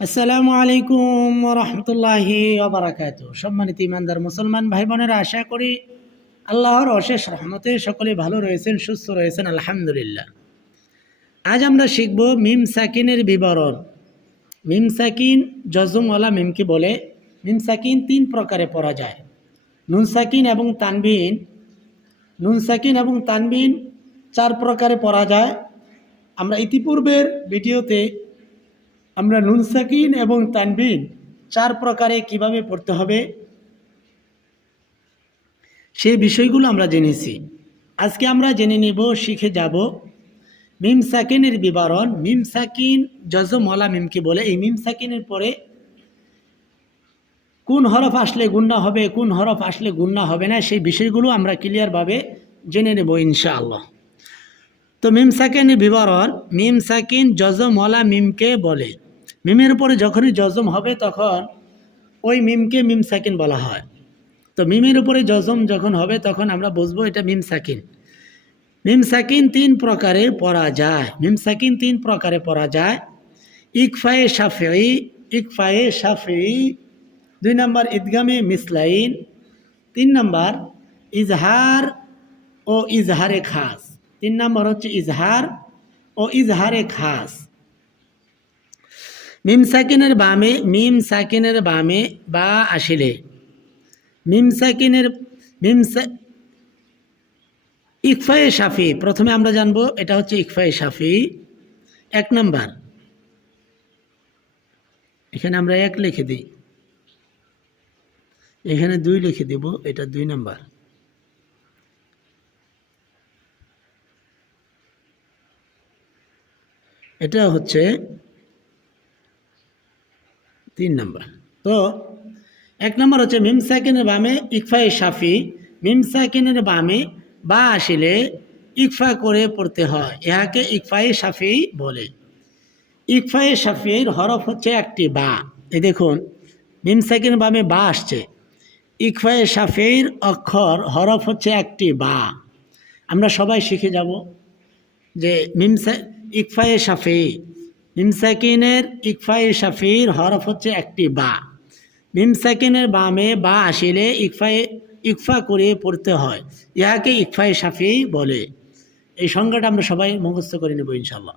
আসসালামু আলাইকুম রহমতুল্লাহি ওবরাকাত সম্মানিত ইমানদার মুসলমান ভাই বোনেরা আশা করি আল্লাহর অশেষ রহমতে সকলে ভালো রয়েছেন, সুস্থ রয়েছেন, আলহামদুলিল্লাহ। আজ আমরা শিখব মিম সাকিনের বিবরণ। মিম সাকিন জজমওয়ালা মিমকে বলে। মিম সাকিন তিন প্রকারে পড়া যায়। নুন সাকিন এবং তানবিন। নুন সাকিন এবং তানবিন চার প্রকারে পড়া যায়। আমরা ইতিপূর্বের ভিডিওতে আমরা নুন সাকিন এবং তানবিন চার প্রকারে কীভাবে পড়তে হবে সেই বিষয়গুলো আমরা জেনেছি। আজকে আমরা জেনে নেব, শিখে যাব মিম সাকিনের বিবরণ। মিম সাকিন যজ জজমলা মিমকে বলে। এই মিম সাকিনের পরে কোন হরফ আসলে গুন্না হবে, কোন হরফ আসলে গুন্না হবে না, সেই বিষয়গুলো আমরা ক্লিয়ারভাবে জেনে নেব ইনশাআল্লাহ। তো মিম সাকিনের বিবরণ, মিম সাকিন যজ জজমলা মিমকে বলে। মিমের উপরে যখনই জজম হবে তখন ওই মিমকে মিম সাকিন বলা হয়। তো মিমের উপরে জজম যখন হবে তখন আমরা বুঝব এটা মিম সাকিন মিম সাকিন তিন প্রকারে পড়া যায়। মিম সাকিন তিন প্রকারে পড়া যায়। ইকফায়ে শাফি ইকফায়ে শাফি দুই নম্বর ঈদগামে মিসলাইন, তিন নম্বর ইজহার ও ইজহারে খাস, তিন নম্বর হচ্ছে ইজহার ও ইজহারে খাস। মিম সাকিনের বামে, মিম সাকিনের বামে বা আসিলে। মিম সাকিনের, মিম ইকফায়ে শাফি, প্রথমে আমরা জানব, এটা হচ্ছে ইকফায়ে শাফি। এক নাম্বার। এখানে আমরা এক লিখে দিই। এখানে দুই লিখে দেব, এটা দুই নাম্বার। এটা হচ্ছে তিন নম্বর। তো এক নম্বর হচ্ছে মিম সাকিনের বামে ইকফায়ে সাফি মিম সাকিনের বামে বা আসিলে ইকফা করে পড়তে হয়। ইহাকে ইকফায়ে সাফি বলে। ইকফায়ে শাফির হরফ হচ্ছে একটি বা। এই দেখুন মিম সাকিনের বামে বা আসছে। ইকফায়ে শাফির অক্ষর হরফ হচ্ছে একটি বা। আমরা সবাই শিখে যাব যে মিমসা ইকফায়ে শাফি মিমসাকিনের ইকফায়ে সাফির হরফ হচ্ছে একটি বা। মিমসাকিনের বামে বা আসিলে ইকফায়ে ইকফা করে পড়তে হয়। ইহাকে ইকফায়ে সাফি বলে। এই সংজ্ঞাটা আমরা সবাই মুখস্থ করে নেব ইনশাল্লাহ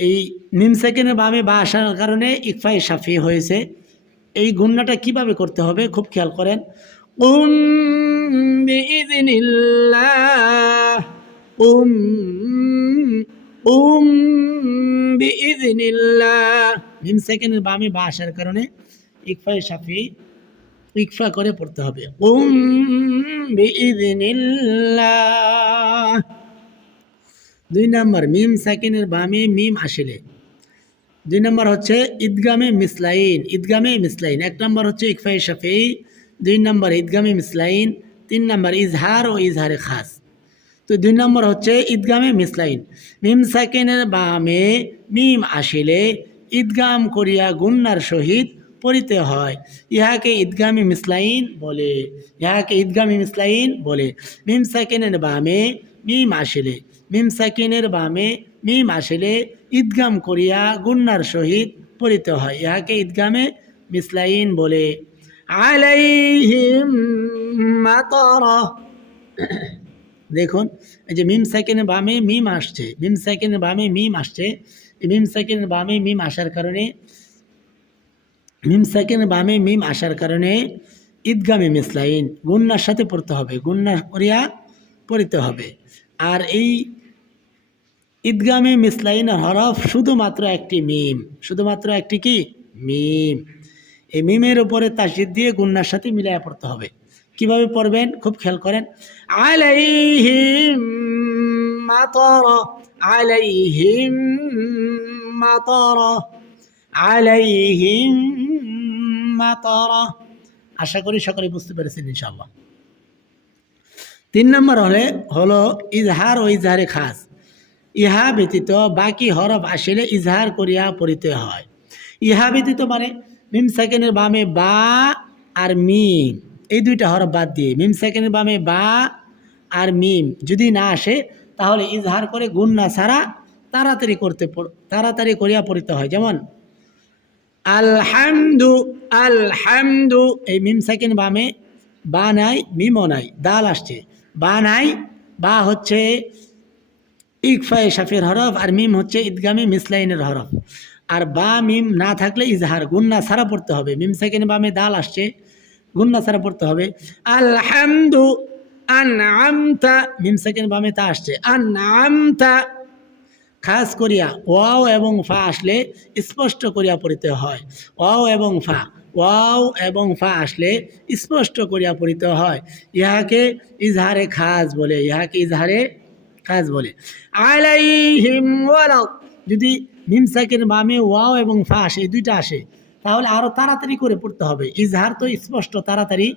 এই মিমসাকিনের বামে বা আসার কারণে ইকফায়ে সাফি হয়েছে। এই গুণনাটা কীভাবে করতে হবে খুব খেয়াল করেন। উম উম ওম বিইজনিল্লাহ মিম সেকেন্ডের বামে বা আসার কারণে ইকফা সাফি ইকফা করে পড়তে হবে। ওম দুই নম্বর, মিম সেকেন্ডের বামে মিম আসিলে। দুই নম্বর হচ্ছে ঈদগামে মিসলাইন ঈদগামে মিসলাইন। এক নম্বর হচ্ছে ইকফাই শফি, দুই নম্বর ঈদগামে মিসলাইন, তিন নম্বর ইজহার ও ইজহারে খাস। তো দুই নম্বর হচ্ছে ঈদগামে মিসলাইন। মিম সাকিনের বামে মিম আসিলে ঈদগাম করিয়া গুন্নার সহিত পড়িতে হয়। ইহাকে ঈদগামী মিসলাইন বলে। ইহাকে ঈদগামী মিসলাইন বলে। মিম সাকিনের বামে মিম আসিলে। মিম সাকিনের বামে মিম আসিলে ঈদগাম করিয়া গুন্নার সহিত পড়িতে হয়। ইহাকে ঈদগামে মিসলাইন বলে। আলাইহিম মাতারা। দেখুন, এই যে মিম সেকেন্ডের বামে মিম আসছে, মিম সেকেন্ডের বামে মিম আসছে, এই মিম সেকেন্ডের বামে মিম আসার কারণে, মিম সেকেন্ডের বামে মিম আসার কারণে ঈদগামে মিসলাইন, গুন্নার সাথে পড়তে হবে, গুন্না করিয়া পড়িতে হবে। আর এই ঈদগামে মিসলাইনের হরফ শুধুমাত্র একটি মিম, শুধুমাত্র একটি কি? মিম। এই মিমের উপরে তাসিদ দিয়ে গুন্নার সাথে মিলাইয়া পড়তে হবে। কীভাবে পড়বেন? খুব খেয়াল করেন। আলাইহিম মাতারা আলাইহিম মাতারা আলাইহিম মাতারা। আশা করি সকলে বুঝতে পেরেছেন ইনশাআল্লাহ। তিন নম্বর হলে, হলো ইজহার ও ইজহারে খাস। ইহা ব্যতীত বাকি হরফ আসিলে ইজহার করিয়া পড়িতে হয়। ইহা ব্যতীত মানে মিম সেকেন্ডের বামে বা আর মিম। এই দুইটা হরফ বাদ দিয়ে মিম সেকেন্ডের বামে বা আর মিম যদি না আসে, তাহলে ইজহার করে গুণ না ছাড়া তাড়াতাড়ি করতে তাড়াতাড়ি করিয়া পড়িতে হয়। যেমন, আলহামদু আলহামদু, এই মিম সেকেন্ড বামে বা নাই, মিমও নাই, দাল আসছে। বা নাই, বা হচ্ছে ইকফায়ে শাফির হরফ আর মিম হচ্ছে ঈদগামী মিসলাইনের হরফ। আর বা মিম না থাকলে ইজহার, গুন্না ছাড়া পড়তে হবে। মিম সেকেন্ড বামে দাল আসছে গুন্না ছাড়া পড়তে হবে। আলহামদু আনআমতা, মিম সেকেন্ড বামে তা আসছে। আনআমতা, খাস করিয়া ওয়াও এবং ফা আসলে স্পষ্ট করিয়া পড়িতে হয়। ওয়াও এবং ফা, ওয়াও এবং ফা আসলে স্পষ্ট করিয়া পড়িতে হয়। ইহাকে ইজহারে খাস বলে, ইহাকে ইজহারে খাস বলে। আলাইহিম ওয়ালাদ যদি মিম সাকির বামে ওয়াও এবং ফা আসে, এই দুইটা আসে। তাহলে আরও তাড়াতাড়ি করে পড়তে হবে। ইজহার তো স্পষ্ট, তাড়াতাড়ি।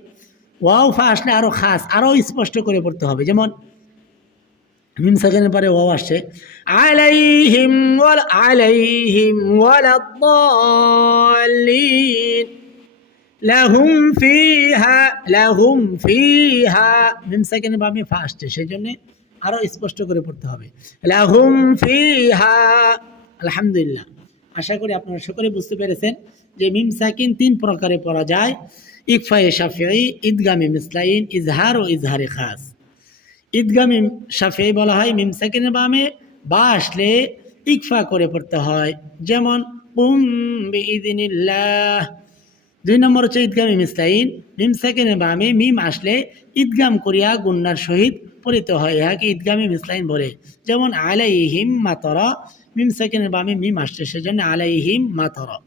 ওয়াও ফা আসলে আরও খাস, আরও স্পষ্ট করে পড়তে হবে। যেমন মিম সাকিনের পরে ওয়াও আসছে, আলাইহিম ওয়াল, আলাইহিম ওয়ালাদ লাহুম ফিহা লাহুম ফিহা। মিম সেকেন্ডে বামে ফা আসছে সেই জন্যে আরও স্পষ্ট করে পড়তে হবে। লাহুম ফিহা, আলহামদুলিল্লাহ। আশা করি আপনারা সকলে বুঝতে পেরেছেন। যে মিম সাকিন তিন প্রকারে পড়া যায়। ইকফায়ে শাফিঈ ঈদগামে মিসলাইন, ইজহার ও ইজহারে খাস। ঈদগামে শাফিঈ বলা হয় মিম সাকিনের বামে। বা আসলে ইকফা করে পড়তে হয়। যেমন, উম দুই নম্বর হচ্ছে ঈদগামে মিসলাইন। মিম সেকেন্ডের বামে মিম আসলে ঈদগাম করিয়া গুন্নার সহিত পড়িতে হয়। ইহাকে ঈদগামে মিসলাইন বলে। যেমন, আলাইহিম মাতরা। মিম সেকেন্ডের বামে মিম আসছে, সেজন্য আলাইহিম মাতরা।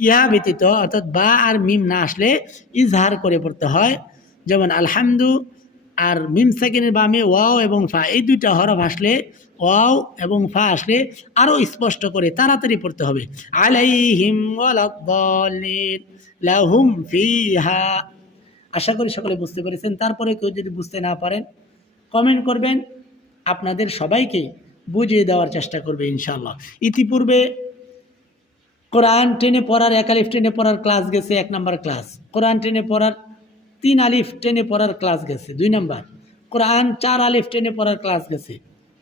ইহা ব্যতীত, অর্থাৎ বা আর মিম না আসলে ইজহার করে পড়তে হয়। যেমন আলহামদু আর মিম সেকেন্ডের বামে ওয়াও এবং ফা, এই দুইটা হরফ আসলে ওয়াও এবং ফা আসলে আরও স্পষ্ট করে তাড়াতাড়ি পড়তে হবে। আলাইহিম লাহুম ফিহা। আশা করি সকলে বুঝতে পেরেছেন। তারপরে কেউ যদি বুঝতে না পারেন, কমেন্ট করবেন। আপনাদের সবাইকে বুঝিয়ে দেওয়ার চেষ্টা করবে ইনশাল্লাহ ইতিপূর্বে কোরআন টেনে পড়ার এক আলিফ টেনে পড়ার ক্লাস গেছে, এক নাম্বার ক্লাস কোরআন টেনে পড়ার তিন আলিফ টেনে পড়ার ক্লাস গেছে, দুই নাম্বার। কোরআন চার আলিফ টেনে পড়ার ক্লাস গেছে,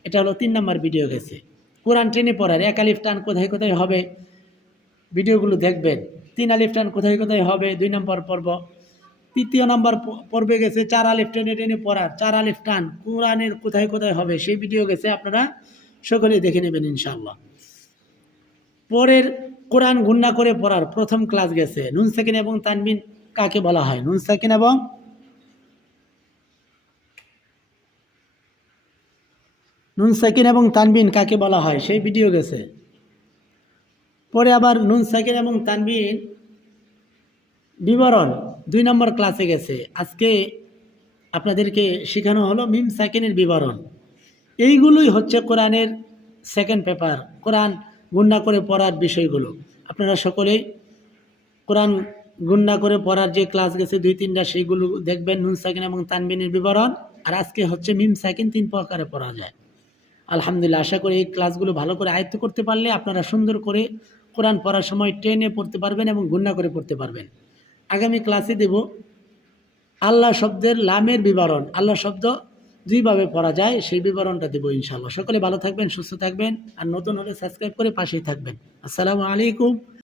এটা হলো তিন নাম্বার ভিডিও গেছে। কোরআন টেনে পড়ার এক আলিফ টান কোথায় কোথায় হবে? ভিডিওগুলো দেখবেন। তিন আলিফ টান কোথায় কোথায় হবে? দুই নম্বর পর্ব। তৃতীয় নম্বর পর্বে গেছে, চার আলিফ টেনে টেনে পড়ার। চার আলিফ টান কোরআনের কোথায় কোথায় হবে? সেই ভিডিও গেছে, আপনারা সকলেই দেখে নেবেন ইনশাল্লাহ পরের কোরআন গুন্না করে পড়ার প্রথম ক্লাস গেছে। নুন সাকিন এবং তানবিন কাকে বলা হয়? নুন সাকিন এবং নুন সাকিন এবং তানবিন কাকে বলা হয়? সেই ভিডিও গেছে। পরে আবার নুন সাকিন এবং তানবিন বিবরণ দুই নম্বর ক্লাসে গেছে। আজকে আপনাদেরকে শেখানো হলো মিম সাকিনের বিবরণ। এইগুলোই হচ্ছে কোরআনের সেকেন্ড পেপার কোরআন গুন্না করে পড়ার বিষয়গুলো। আপনারা সকলেই কোরআন গুন্না করে পড়ার যে ক্লাস গেছে, দুই, তিনটা, সেইগুলো দেখবেন, নুন সাকিন এবং তানবিনের বিবরণ। আর আজকে হচ্ছে মিম সাকিন তিন প্রকারে পড়া যায়। আলহামদুলিল্লাহ, আশা করি এই ক্লাসগুলো ভালো করে আয়ত্ত করতে পারলে আপনারা সুন্দর করে কোরআন পড়ার সময় ট্রেনে পড়তে পারবেন এবং গুন্না করে পড়তে পারবেন। আগামী ক্লাসে দেব আল্লাহ শব্দের লামের বিবরণ। আল্লাহ শব্দ দুইভাবে পড়া যায়, সেই বিবরণটা দেবো ইনশাল্লাহ সকলে ভালো থাকবেন, সুস্থ থাকবেন, আর নতুন হলে সাবস্ক্রাইব করে পাশেই থাকবেন। আসসালামু আলাইকুম।